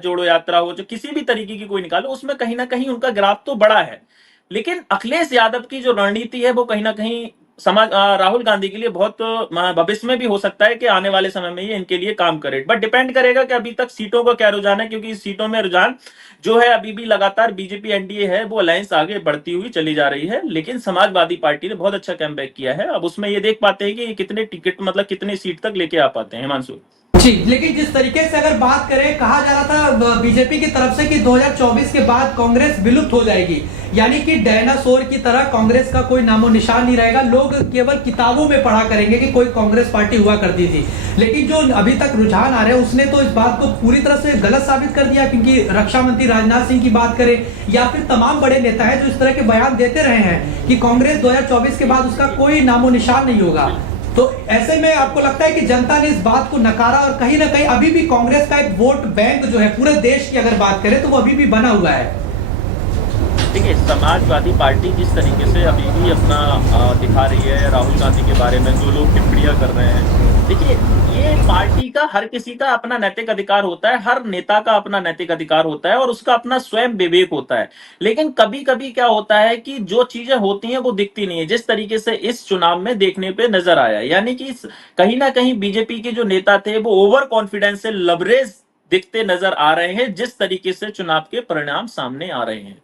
जोड़ो यात्रा हो, जो किसी भी तरीके की कोई निकालो, उसमें कहीं ना कहीं उनका ग्राफ तो बड़ा है। लेकिन अखिलेश यादव की जो रणनीति है वो कहीं ना कहीं समाज राहुल गांधी के लिए बहुत भविष्य में भी हो सकता है कि आने वाले समय में ये इनके लिए काम करे, बट डिपेंड करेगा कि अभी तक सीटों का क्या रुझान है, क्योंकि इस सीटों में रुझान जो है अभी भी लगातार बीजेपी एनडीए है वो अलायंस आगे बढ़ती हुई चली जा रही है। लेकिन समाजवादी पार्टी ने बहुत अच्छा कैमबैक किया है, अब उसमें ये देख पाते हैं कि ये कितने टिकट मतलब कितने सीट तक लेके आ पाते हैं। हिमांशु जी, लेकिन जिस तरीके से अगर बात करें, कहा जा रहा था बीजेपी की तरफ से कि 2024 के बाद कांग्रेस विलुप्त हो जाएगी, यानी कि डायनासोर की तरह कांग्रेस का कोई नामो निशान नहीं रहेगा, लोग केवल किताबों में पढ़ा करेंगे कि कोई कांग्रेस पार्टी हुआ करती थी। लेकिन जो अभी तक रुझान आ रहे हैं उसने तो इस बात को पूरी तरह से गलत साबित कर दिया, क्योंकि रक्षा मंत्री राजनाथ सिंह की बात करें या फिर तमाम बड़े नेता हैं जो इस तरह के बयान देते रहे हैं कि कांग्रेस 2024 के बाद उसका कोई नामो निशान नहीं होगा। तो ऐसे में आपको लगता है कि जनता ने इस बात को नकारा और कहीं ना कहीं अभी भी कांग्रेस का एक वोट बैंक जो है पूरे देश की अगर बात करें तो वो अभी भी बना हुआ है? देखिए, समाजवादी पार्टी जिस तरीके से अभी भी अपना दिखा रही है राहुल गांधी के बारे में, जो लोग टिप्पणियां कर रहे हैं, देखिए ये पार्टी का हर किसी का अपना नैतिक अधिकार होता है, हर नेता का अपना नैतिक अधिकार होता है और उसका अपना स्वयं विवेक होता है। लेकिन कभी कभी क्या होता है कि जो चीजें होती हैं वो दिखती नहीं है, जिस तरीके से इस चुनाव में देखने पे नजर आया, यानी कि कहीं ना कहीं बीजेपी के जो नेता थे वो ओवर कॉन्फिडेंस से लबरेज दिखते नजर आ रहे हैं, जिस तरीके से चुनाव के परिणाम सामने आ रहे हैं।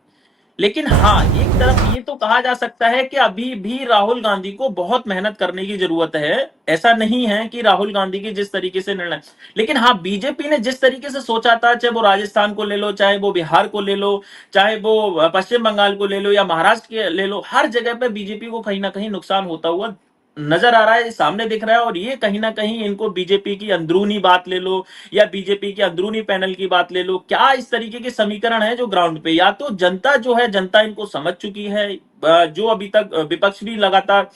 लेकिन हाँ, एक तरफ ये तो कहा जा सकता है कि अभी भी राहुल गांधी को बहुत मेहनत करने की जरूरत है। ऐसा नहीं है कि राहुल गांधी की जिस तरीके से निर्णय, लेकिन हाँ बीजेपी ने जिस तरीके से सोचा था, चाहे वो राजस्थान को ले लो, चाहे वो बिहार को ले लो, चाहे वो पश्चिम बंगाल को ले लो या महाराष्ट्र के ले लो, हर जगह पे बीजेपी को कहीं ना कहीं नुकसान होता हुआ नजर आ रहा है, सामने दिख रहा है। और ये कहीं ना कहीं इनको बीजेपी की अंदरूनी बात ले लो या बीजेपी के अंदरूनी पैनल की बात ले लो, क्या इस तरीके के समीकरण है जो ग्राउंड पे, या तो जनता जो है जनता इनको समझ चुकी है, जो अभी तक विपक्ष भी लगातार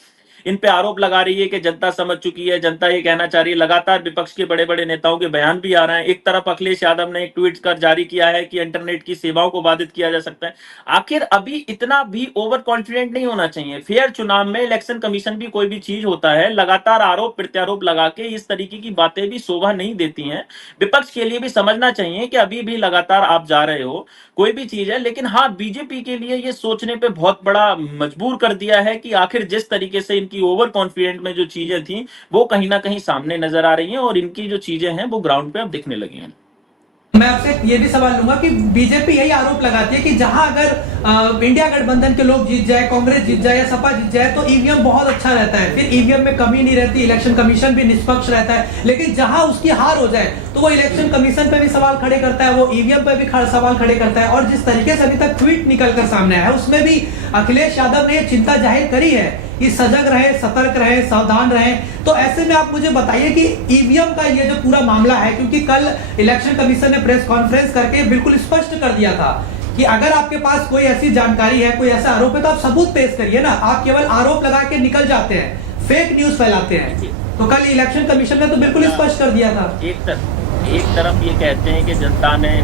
इन पे आरोप लगा रही है कि जनता समझ चुकी है, जनता ये कहना चाह रही है, लगातार विपक्ष के बड़े बड़े नेताओं के बयान भी आ रहे हैं। एक तरफ अखिलेश यादव ने एक ट्वीट कर जारी किया है कि इंटरनेट की सेवाओं को बाधित किया जा सकता है। आखिर अभी इतना भी ओवर कॉन्फिडेंट नहीं होना चाहिए। फेयर चुनाव में इलेक्शन कमीशन भी कोई भी चीज होता है, लगातार आरोप प्रत्यारोप लगा के इस तरीके की बातें भी शोभा नहीं देती हैं। विपक्ष के लिए भी समझना चाहिए कि अभी भी लगातार आप जा रहे हो, कोई भी चीज है। लेकिन हाँ, बीजेपी के लिए ये सोचने पे बहुत बड़ा मजबूर कर दिया है कि आखिर जिस तरीके से इनकी ओवर कॉन्फिडेंट में जो चीजें थी वो कहीं ना कहीं सामने नजर आ रही हैं और इनकी जो चीजें हैं वो ग्राउंड पे अब दिखने लगी हैं। मैं आपसे ये भी सवाल लूंगा कि बीजेपी यही आरोप लगाती है कि जहां अगर इंडिया गठबंधन के लोग जीत जाए, कांग्रेस जीत जाए या सपा जीत जाए तो ईवीएम बहुत अच्छा रहता है, फिर ईवीएम में कमी नहीं रहती, इलेक्शन कमीशन भी निष्पक्ष रहता है। लेकिन जहां उसकी हार हो जाए तो वो इलेक्शन कमीशन पे भी सवाल खड़े करता है, वो ईवीएम पे भी सवाल खड़े करता है। और जिस तरीके से अभी तक ट्वीट निकलकर सामने आया है उसमें भी अखिलेश यादव ने चिंता जाहिर करी है कि सजग रहे, सतर्क रहे, सावधान रहे। तो ऐसे में आप मुझे बताइए कि ईवीएम का ये जो पूरा मामला है, क्योंकि कल इलेक्शन कमीशन ने प्रेस कॉन्फ्रेंस करके बिल्कुल स्पष्ट कर दिया था कि अगर आपके पास कोई ऐसी जानकारी है, कोई ऐसा आरोप है तो आप सबूत पेश करिए ना, आप केवल आरोप लगा के निकल जाते हैं, फेक न्यूज फैलाते हैं। तो कल इलेक्शन कमीशन ने तो बिल्कुल स्पष्ट कर दिया था। एक तरफ ये कहते हैं कि जनता ने